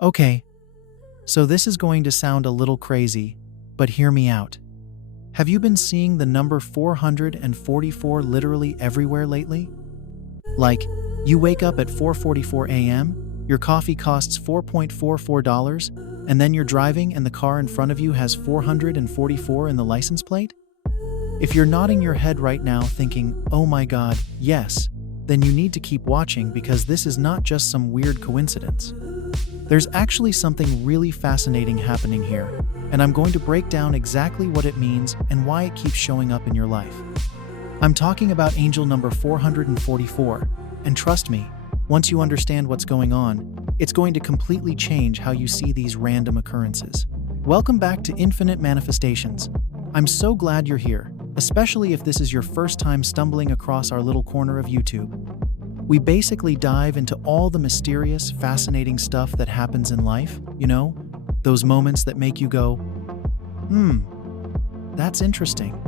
Okay, so this is going to sound a little crazy, but hear me out. Have you been seeing the number 444 literally everywhere lately? Like, you wake up at 4:44 a.m., your coffee costs $4.44, and then you're driving and the car in front of you has 444 in the license plate? If you're nodding your head right now thinking, "Oh my god, yes," then you need to keep watching because this is not just some weird coincidence. There's actually something really fascinating happening here, and I'm going to break down exactly what it means and why it keeps showing up in your life. I'm talking about angel number 444, and trust me, once you understand what's going on, it's going to completely change how you see these random occurrences. Welcome back to Infinite Manifestations. I'm so glad you're here, especially if this is your first time stumbling across our little corner of YouTube. We basically dive into all the mysterious, fascinating stuff that happens in life, those moments that make you go, that's interesting.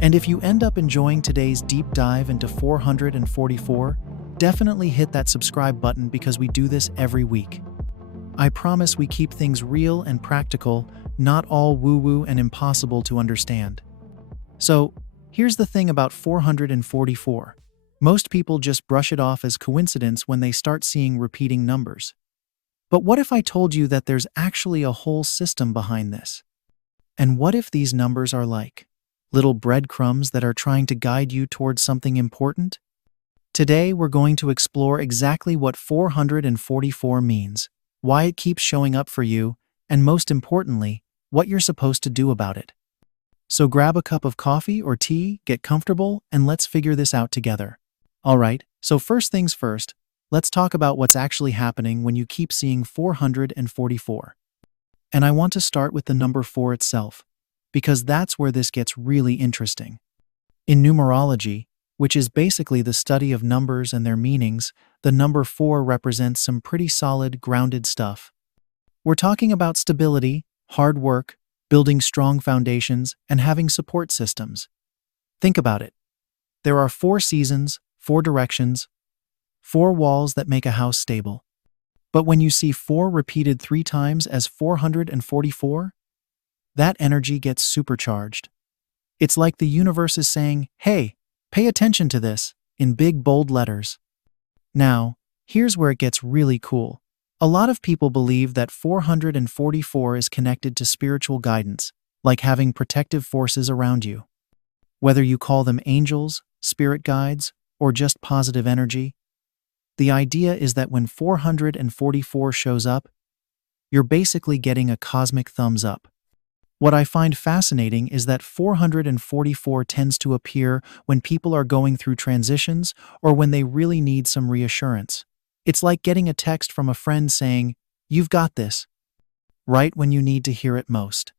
And if you end up enjoying today's deep dive into 444, definitely hit that subscribe button because we do this every week. I promise we keep things real and practical, not all woo-woo and impossible to understand. So, here's the thing about 444. Most people just brush it off as coincidence when they start seeing repeating numbers. But what if I told you that there's actually a whole system behind this? And what if these numbers are like little breadcrumbs that are trying to guide you towards something important? Today, we're going to explore exactly what 444 means, why it keeps showing up for you, and most importantly, what you're supposed to do about it. So grab a cup of coffee or tea, get comfortable, and let's figure this out together. Alright, so first things first, let's talk about what's actually happening when you keep seeing 444. And I want to start with the number 4 itself, because that's where this gets really interesting. In numerology, which is basically the study of numbers and their meanings, the number 4 represents some pretty solid, grounded stuff. We're talking about stability, hard work, building strong foundations, and having support systems. Think about it. There are 4 seasons, 4 directions, 4 walls that make a house stable. But when you see 4 repeated 3 times as 444, that energy gets supercharged. It's like the universe is saying, "Hey, pay attention to this," in big bold letters. Now, here's where it gets really cool. A lot of people believe that 444 is connected to spiritual guidance, like having protective forces around you. Whether you call them angels, spirit guides, or just positive energy, the idea is that when 444 shows up, you're basically getting a cosmic thumbs up. What I find fascinating is that 444 tends to appear when people are going through transitions or when they really need some reassurance. It's like getting a text from a friend saying, "You've got this," right when you need to hear it most.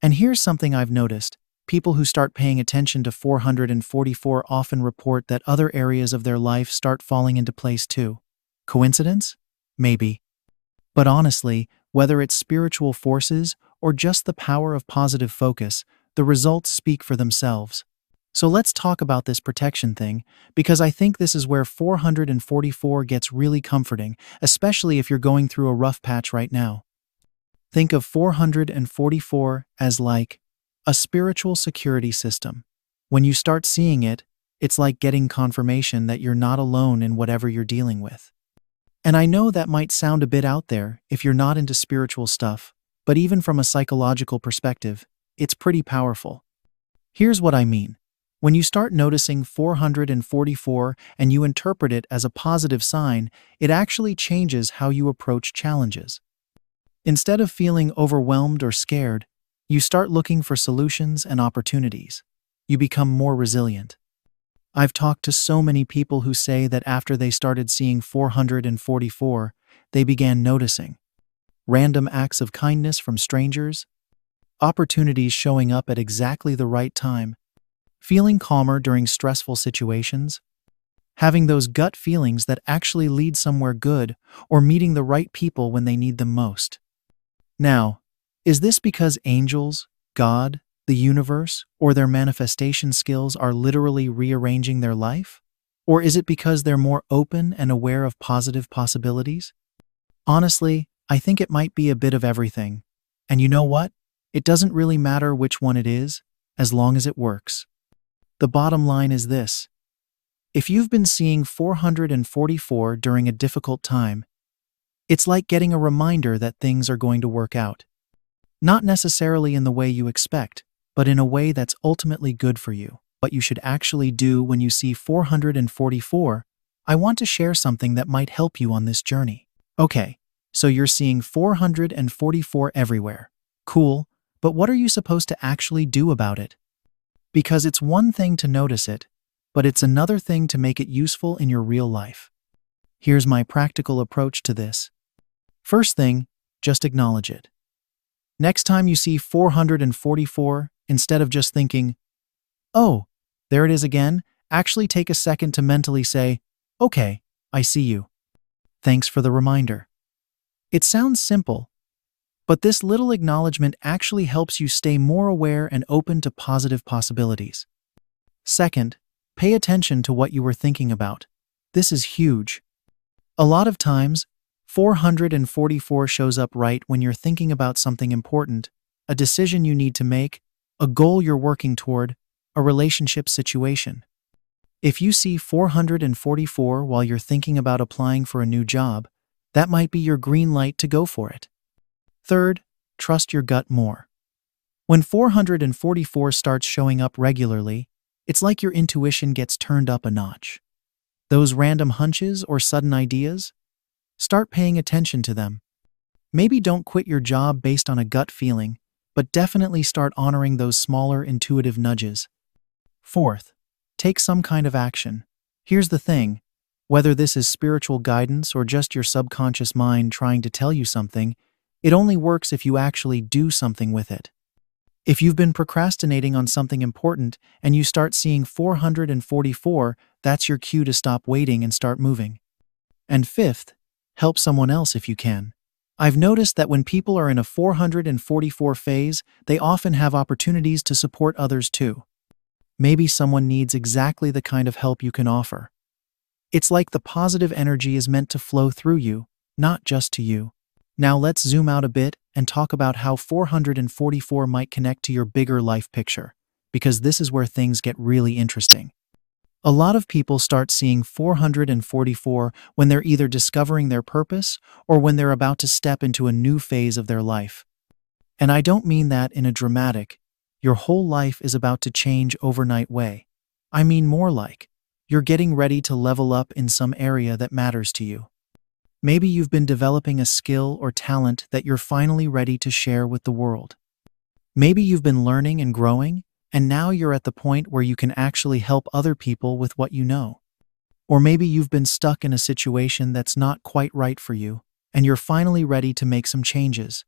And here's something I've noticed. People who start paying attention to 444 often report that other areas of their life start falling into place too. Coincidence? Maybe. But honestly, whether it's spiritual forces or just the power of positive focus, the results speak for themselves. So let's talk about this protection thing, because I think this is where 444 gets really comforting, especially if you're going through a rough patch right now. Think of 444 as like a spiritual security system. When you start seeing it, it's like getting confirmation that you're not alone in whatever you're dealing with. And I know that might sound a bit out there if you're not into spiritual stuff, but even from a psychological perspective, it's pretty powerful. Here's what I mean. When you start noticing 444 and you interpret it as a positive sign, it actually changes how you approach challenges. Instead of feeling overwhelmed or scared, you start looking for solutions and opportunities. You become more resilient. I've talked to so many people who say that after they started seeing 444, they began noticing random acts of kindness from strangers, opportunities showing up at exactly the right time, feeling calmer during stressful situations, having those gut feelings that actually lead somewhere good, or meeting the right people when they need them most. Now, is this because angels, God, the universe, or their manifestation skills are literally rearranging their life? Or is it because they're more open and aware of positive possibilities? Honestly, I think it might be a bit of everything. And you know what? It doesn't really matter which one it is, as long as it works. The bottom line is this. If you've been seeing 444 during a difficult time, it's like getting a reminder that things are going to work out. Not necessarily in the way you expect, but in a way that's ultimately good for you. What you should actually do when you see 444, I want to share something that might help you on this journey. Okay, so you're seeing 444 everywhere. Cool, but what are you supposed to actually do about it? Because it's one thing to notice it, but it's another thing to make it useful in your real life. Here's my practical approach to this. First thing, just acknowledge it. Next time you see 444, instead of just thinking, oh, there it is again, actually take a second to mentally say, okay, I see you. Thanks for the reminder. It sounds simple, but this little acknowledgement actually helps you stay more aware and open to positive possibilities. Second, pay attention to what you were thinking about. This is huge. A lot of times, 444 shows up right when you're thinking about something important, a decision you need to make, a goal you're working toward, a relationship situation. If you see 444 while you're thinking about applying for a new job, that might be your green light to go for it. Third, trust your gut more. When 444 starts showing up regularly, it's like your intuition gets turned up a notch. Those random hunches or sudden ideas? Start paying attention to them. Maybe don't quit your job based on a gut feeling, but definitely start honoring those smaller intuitive nudges. Fourth, take some kind of action. Here's the thing, whether this is spiritual guidance or just your subconscious mind trying to tell you something, it only works if you actually do something with it. If you've been procrastinating on something important and you start seeing 444, that's your cue to stop waiting and start moving. And fifth, help someone else if you can. I've noticed that when people are in a 444 phase, they often have opportunities to support others too. Maybe someone needs exactly the kind of help you can offer. It's like the positive energy is meant to flow through you, not just to you. Now let's zoom out a bit and talk about how 444 might connect to your bigger life picture, because this is where things get really interesting. A lot of people start seeing 444 when they're either discovering their purpose or when they're about to step into a new phase of their life. And I don't mean that in a dramatic, your whole life is about to change overnight way. I mean more like, you're getting ready to level up in some area that matters to you. Maybe you've been developing a skill or talent that you're finally ready to share with the world. Maybe you've been learning and growing, and now you're at the point where you can actually help other people with what you know. Or maybe you've been stuck in a situation that's not quite right for you, and you're finally ready to make some changes.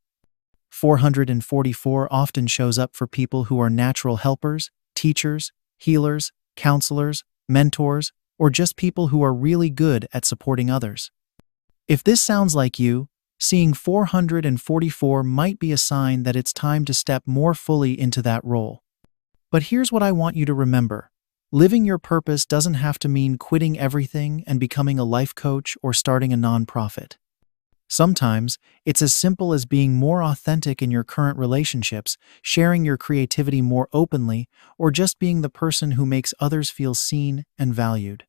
444 often shows up for people who are natural helpers, teachers, healers, counselors, mentors, or just people who are really good at supporting others. If this sounds like you, seeing 444 might be a sign that it's time to step more fully into that role. But here's what I want you to remember. Living your purpose doesn't have to mean quitting everything and becoming a life coach or starting a nonprofit. Sometimes, it's as simple as being more authentic in your current relationships, sharing your creativity more openly, or just being the person who makes others feel seen and valued.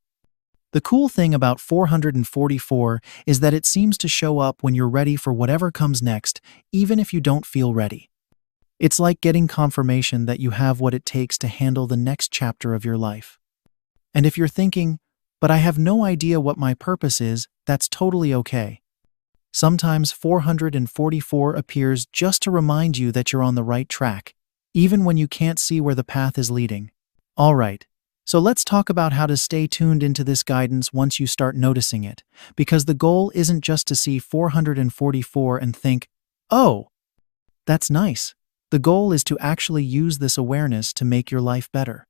The cool thing about 444 is that it seems to show up when you're ready for whatever comes next, even if you don't feel ready. It's like getting confirmation that you have what it takes to handle the next chapter of your life. And if you're thinking, but I have no idea what my purpose is, that's totally okay. Sometimes 444 appears just to remind you that you're on the right track, even when you can't see where the path is leading. All right, so let's talk about how to stay tuned into this guidance once you start noticing it, because the goal isn't just to see 444 and think, oh, that's nice. The goal is to actually use this awareness to make your life better.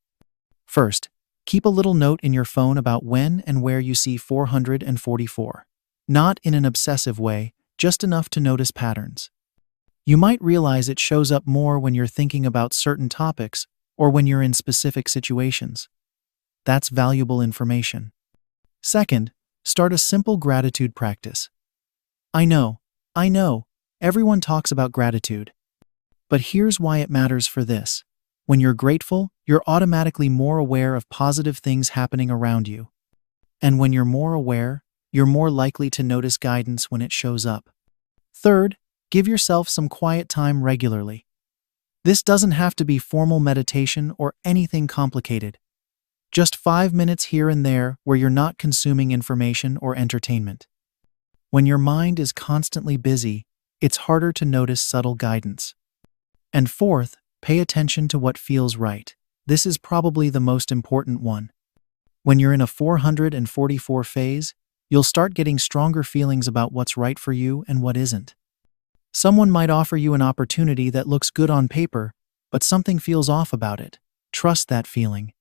First, keep a little note in your phone about when and where you see 444. Not in an obsessive way, just enough to notice patterns. You might realize it shows up more when you're thinking about certain topics or when you're in specific situations. That's valuable information. Second, start a simple gratitude practice. I know I know, everyone talks about gratitude. But here's why it matters for this. When you're grateful, you're automatically more aware of positive things happening around you. And when you're more aware, you're more likely to notice guidance when it shows up. Third, give yourself some quiet time regularly. This doesn't have to be formal meditation or anything complicated. Just 5 minutes here and there where you're not consuming information or entertainment. When your mind is constantly busy, it's harder to notice subtle guidance. And fourth, pay attention to what feels right. This is probably the most important one. When you're in a 444 phase, you'll start getting stronger feelings about what's right for you and what isn't. Someone might offer you an opportunity that looks good on paper, but something feels off about it. Trust that feeling.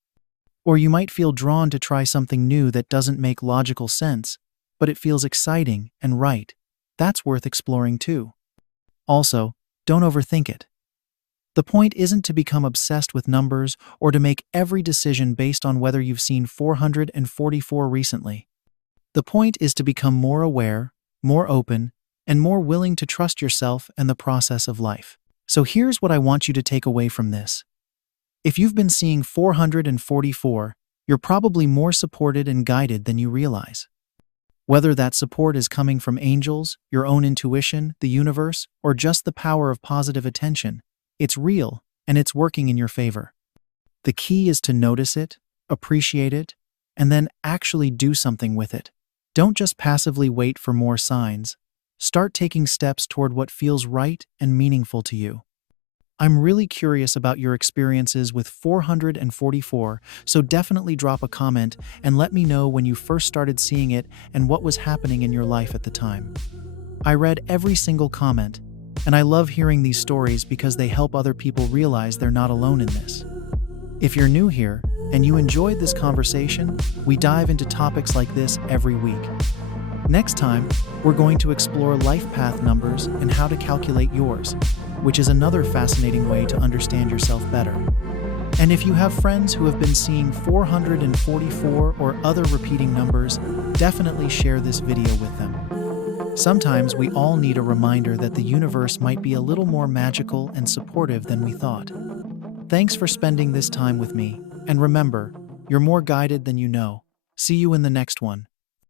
Or you might feel drawn to try something new that doesn't make logical sense, but it feels exciting and right. That's worth exploring too. Also, don't overthink it. The point isn't to become obsessed with numbers or to make every decision based on whether you've seen 444 recently. The point is to become more aware, more open, and more willing to trust yourself and the process of life. So here's what I want you to take away from this. If you've been seeing 444, you're probably more supported and guided than you realize. Whether that support is coming from angels, your own intuition, the universe, or just the power of positive attention, it's real and it's working in your favor. The key is to notice it, appreciate it, and then actually do something with it. Don't just passively wait for more signs. Start taking steps toward what feels right and meaningful to you. I'm really curious about your experiences with 444, so definitely drop a comment and let me know when you first started seeing it and what was happening in your life at the time. I read every single comment, and I love hearing these stories because they help other people realize they're not alone in this. If you're new here and you enjoyed this conversation, we dive into topics like this every week. Next time, we're going to explore life path numbers and how to calculate yours, which is another fascinating way to understand yourself better. And if you have friends who have been seeing 444 or other repeating numbers, definitely share this video with them. Sometimes we all need a reminder that the universe might be a little more magical and supportive than we thought. Thanks for spending this time with me, and remember, you're more guided than you know. See you in the next one.